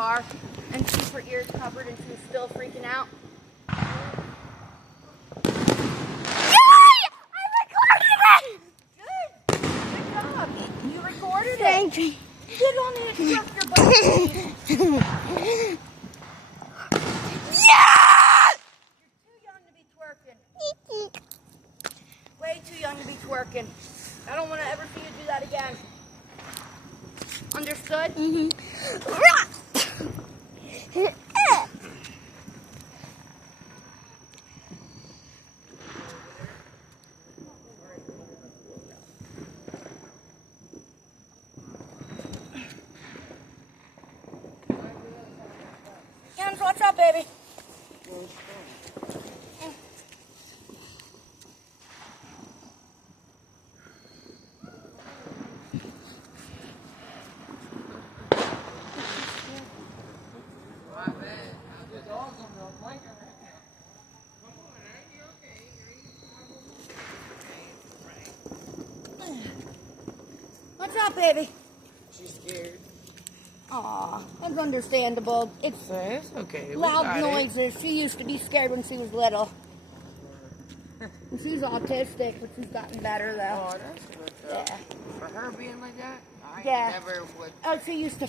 car and keep her ears covered and she was still freaking out? Good job. You recorded it. Thank you. Get on the instructor button, please. Yeah! You're too young to be twerking. Way too young to be twerking. I don't want to ever see you do that again. Understood? Kenz, what's up, baby? What's up, baby? She's scared. Aw, that's understandable. It's It's okay. loud noises. She used to be scared when she was little. And she's autistic, but she's gotten better, though. Oh, that's good. Yeah. For her being like that, I Yeah. never would. Oh, she used to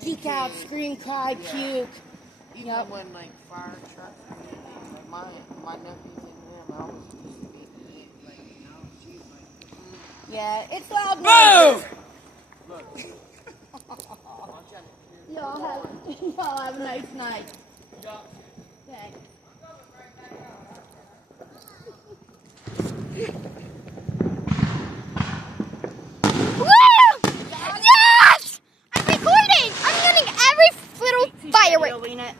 peek out, scream, cry, puke. Even Yep. when like fire trucks and anything, like my nephews and them, I always used to be like, you know, she's like, Yeah, it's loud boom! noises. Y'all have a nice night. Thanks. Woo! Yes! I'm recording! I'm getting every little firework. Videoing it.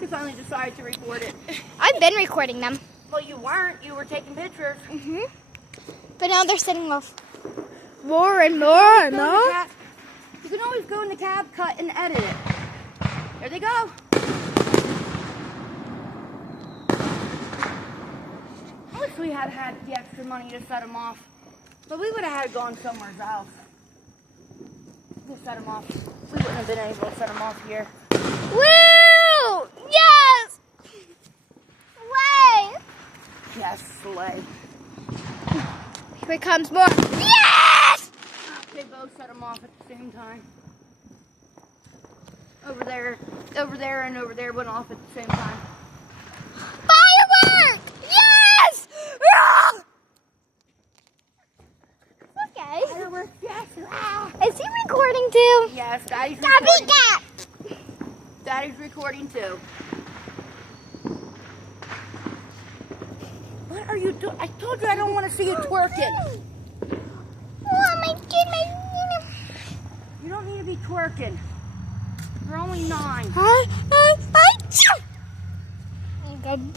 She finally decided to record it. I've been recording them. Well, you weren't. You were taking pictures. But now they're setting off more and more and more. You can always go in the cab, cut, and edit it. There they go. I wish we had had the extra money to set them off. But we would have had gone somewhere else to set them off. We wouldn't have been able to set them off here. Woo! Yes! Way! Yes, sleigh. Here comes more. Yes! They both set them off at the same time. Over there, and over there went off at the same time. Firework! Yes! Ah! Okay. Fireworks, yes. Is he recording too? Yes, Daddy's Stop recording. that! Daddy's recording too. What are you doing? I told you I don't want to see you twerking. Oh my goodness. You don't need to be twerking. You're only 9. Oh, Oh,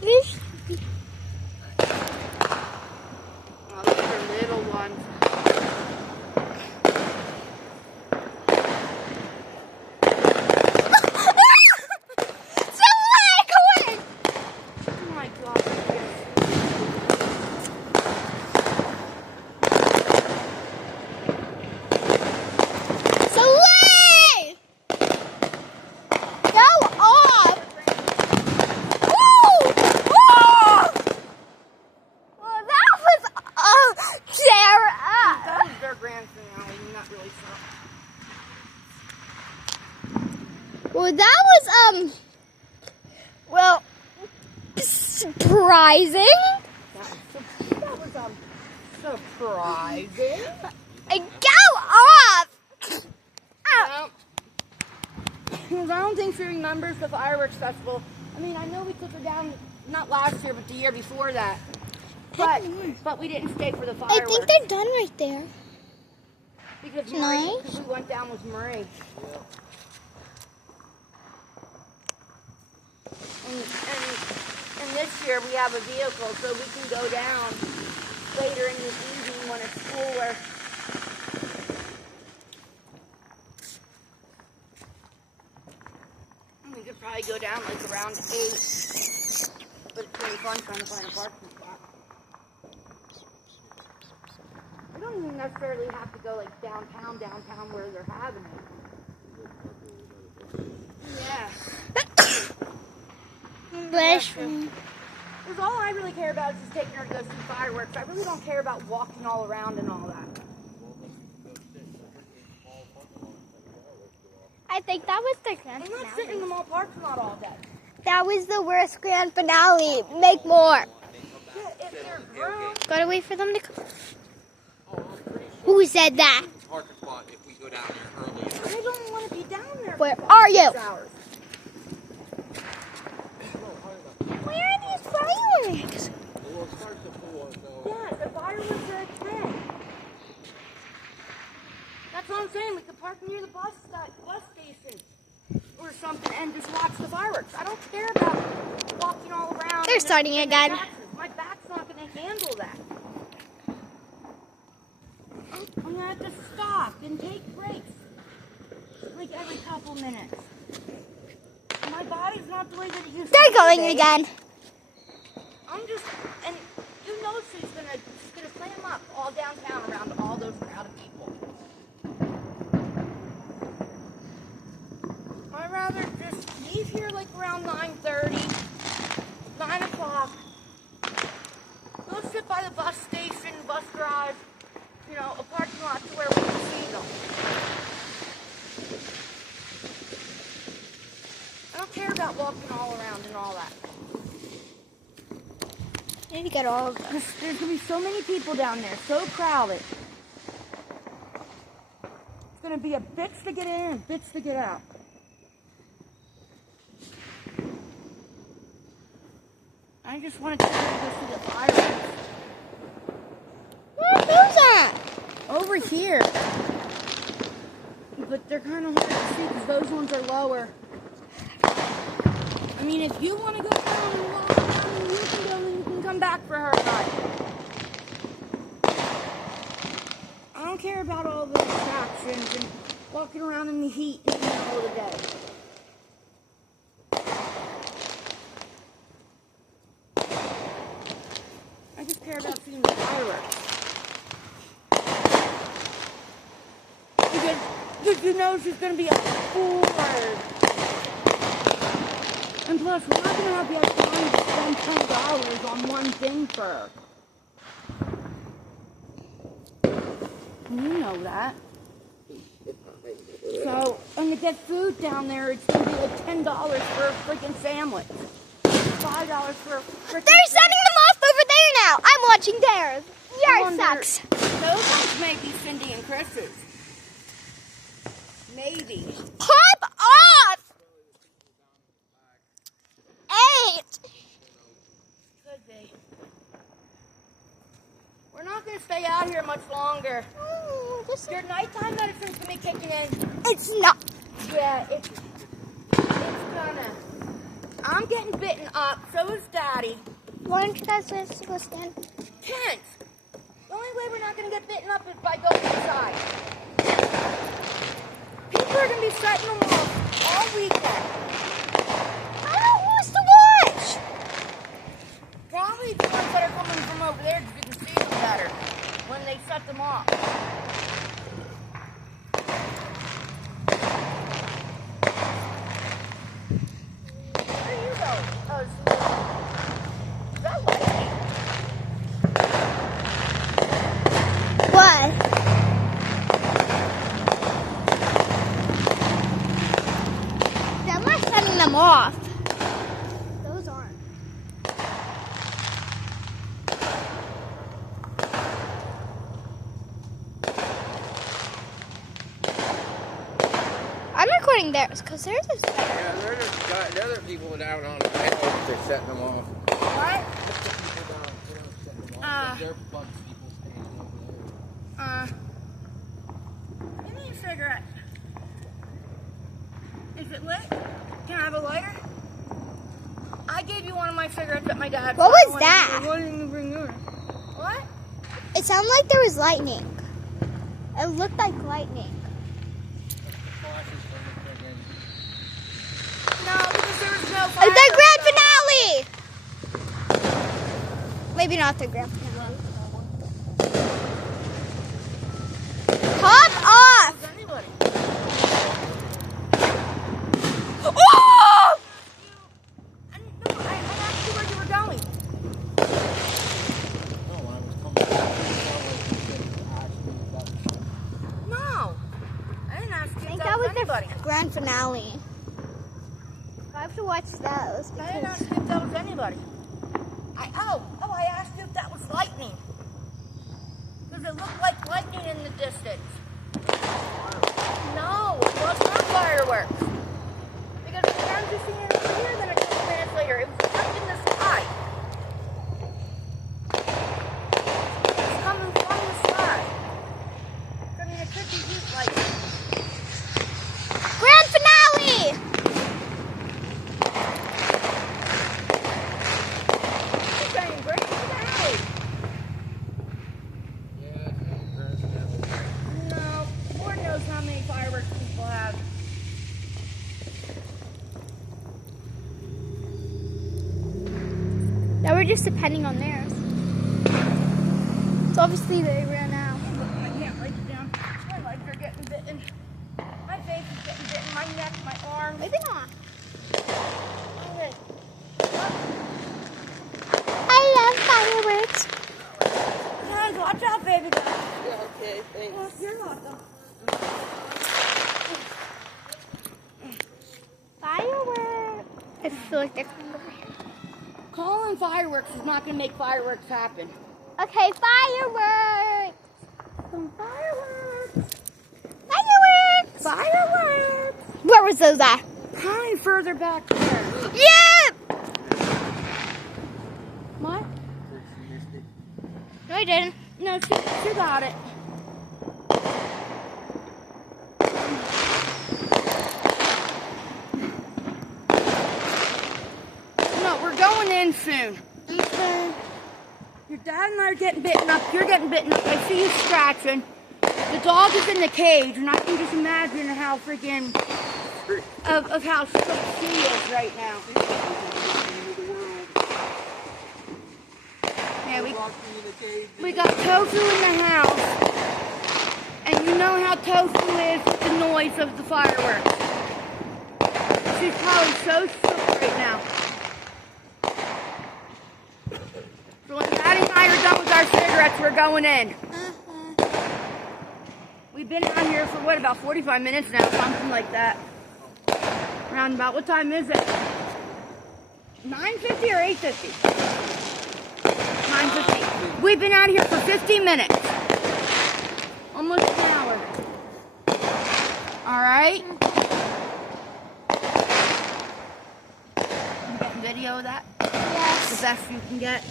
these are little ones. Oh my God. That was their grand finale. I'm not really sure. Well, that was, well, surprising. That was surprising. Go off! Well, because I don't think she remembers the fireworks festival. I mean, I know we took her down, not last year, but the year before that. But we didn't stay for the I fireworks. think they're done right there. Because Nice. because we went down with Marie. And this year we have a vehicle, so we can go down later in the evening when it's cooler. And we could probably go down like around 8. But it's really fun trying to find a parking spot. We don't even necessarily have to go like downtown where they're having it. Wish. Because all I really care about is just taking her to go see fireworks. I really don't care about walking all around and all that. I think that was the grand I'm not finale. sitting in the mall parking lot all day. That was the worst grand finale. Make more. Yeah, if they're grown. Gotta wait for them to come. Who said that? Parking spot if we go down there early. I don't want to be down there. Where for are you? 6 hours. Where are these fireworks? Well, it starts at 4, so... Yeah, the fireworks are at 10. That's what I'm saying. We could park near the bus station or something and just watch the fireworks. I don't care about walking all around. They're starting and again. My back's not going to handle that. I'm going to have to stop and take breaks like every couple minutes. My body's not the way that it used to be. They're going today. again. I'm just, and you know she's gonna slam up all downtown around all those crowded people. I'd rather just leave here like around 9:30, 9 o'clock. Go sit by the bus station, bus drive, you know, a parking lot to where we can see them. I don't care about walking all around and all that. I need to get all of them. There's gonna be so many people down there, so crowded. It's gonna be a bitch to get in and a bitch to get out. I just want to take her to go see the fireworks. Where are those at? Over here. But they're kind of hard to see because those ones are lower. I mean, if you want to go down and walk down, you can go and you can come back for her ride. I don't care about all the attractions and walking around in the heat in the middle of the day. I just care about seeing the fireworks. Because you know she's going to be bored. And plus, we're not going to have the time to spend $10 on one thing for her. You know that. So, and to get food down there, it's going to be like $10 for a freaking sandwich. $5 for a freaking They're sending them off over there now. I'm watching theirs. Yours sucks. Those ones may be Cindy and Chris's. Maybe. Pop off! 8. Could be. We're not going to stay out here much longer. Your nighttime medicine's going to be kicking in. It's not. Yeah, it's gonna. I'm getting bitten up, so is Daddy. Why don't you guys just go stand? Kent! The only way we're not gonna get bitten up is by going inside. People are gonna be setting them off all weekend. I don't want to watch. Probably the ones that are coming from over there because you can see them better when they set them off. Where are you going? Oh, is that lightning? What? Them are setting them off. Those aren't. I'm recording theirs because theirs is better. Yeah, the other people down on the hill, they're setting them off. What? They're bunch of people standing over there. Give me a cigarette. Is it lit? Can I have a lighter? I gave you one of my cigarettes that my dad. What was that? What did you bring yours? What? It sounded like there was lightning. It looked like lightning. Flashes from the friggin'. No, because there was no The fire. grand finale! Maybe not the grand finale. Pop off! Does anybody? Oh! No, I finale. I have to watch those. I didn't ask you if that was anybody. I asked you if that was lightning. Because it looked like lightning in the distance. No, it was not fireworks. Because it turned to seeing it over here, then a couple minutes later, it was up in the sky. It's coming from the sky. I mean, it could be heat lightning. Grand finale! You're saying grand finale. Yeah, it's grand finale. No, Lord knows how many fireworks people have. Now we're just depending on theirs. So obviously they ran out. I can't lay it down. My legs are getting bitten. My face is getting bitten. My neck, my arms. Maybe not. Okay. I love fireworks. Guys, watch out, baby. Yeah, okay, thanks. You're welcome. Fireworks. I feel like they're coming over here. Calling fireworks is not going to make fireworks happen. Okay, fireworks. Some fireworks. Fireworks. Fireworks. Where was those at? Kind of further back there. Yep. What? You missed it. No, I didn't. No, she got it. No, we're going in soon. Okay. Your dad and I are getting bitten up. You're getting bitten up. I see you scratching. The dog is in the cage, and I can just imagine how freaking of how shook she is right now. Yeah, we got Tofu in the house, and you know how Tofu is with the noise of the fireworks. She's probably so shook right now. So when Daddy and I are done with our cigarettes, we're going in. We've been out here for what, about 45 minutes now, something like that. Around about, what time is it? 9:50 or 8:50? 9:50. We've been out here for 50 minutes. Almost an hour. All right? You getting video of that? Yes. The best you can get.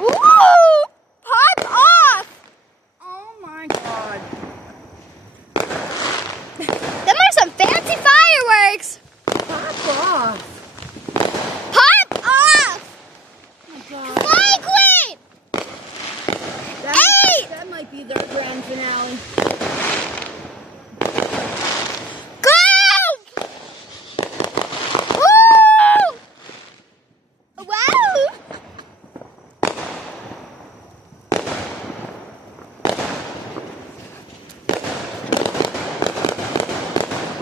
Ooh! Pop off! Oh my God. Them are some fancy fireworks. Pop off. Pop off! Oh my God. Fly queen! That might be their grand finale. Go! Woo! Wow!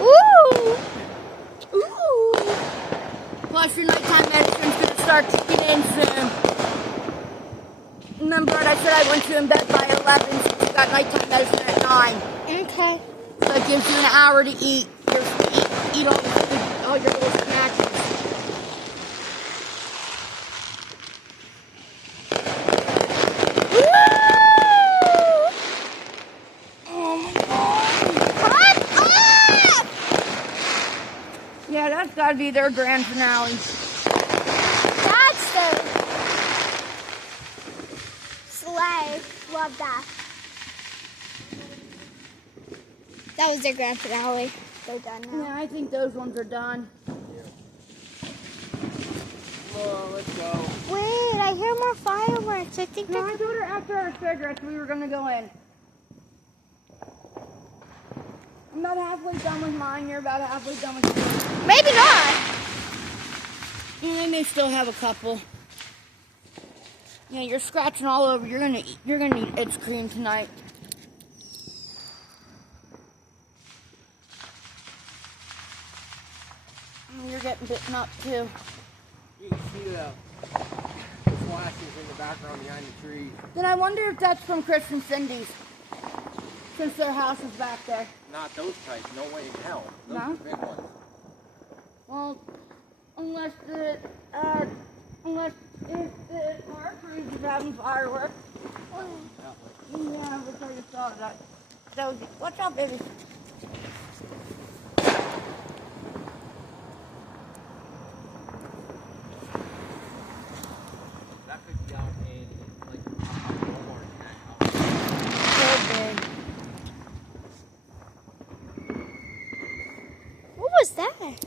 Ooh! Ooh! Plus, your nighttime medicine's going to start kicking in soon. Remember what I said I went to bed by 11, so you got nighttime medicine at 9. Okay. So it gives you an hour to eat all the food, all your little snacks. Oh my God. Pop off! Yeah, that's got to be their grand finale. That's the sleigh. Love that. That was their grand finale. They're done now. Yeah, I think those ones are done. Oh, let's go. Wait, I hear more fireworks. I think No, they're... I told her after our cigarettes we were going to go in. I'm about halfway done with mine. You're about halfway done with yours. Maybe not. And I may still have a couple. Yeah, you're scratching all over. You're gonna need ice cream tonight. And you're getting bitten up too. You can see the flashes in the background behind the tree. Then I wonder if that's from Chris and Cindy's. since their house is back there. Not those types. No way in hell. Those No? are the big ones. Well, unless if the car cruise is having fireworks. Yeah, which I just saw that. So, watch out, baby. That could be out in like Walmart and So big. What was that?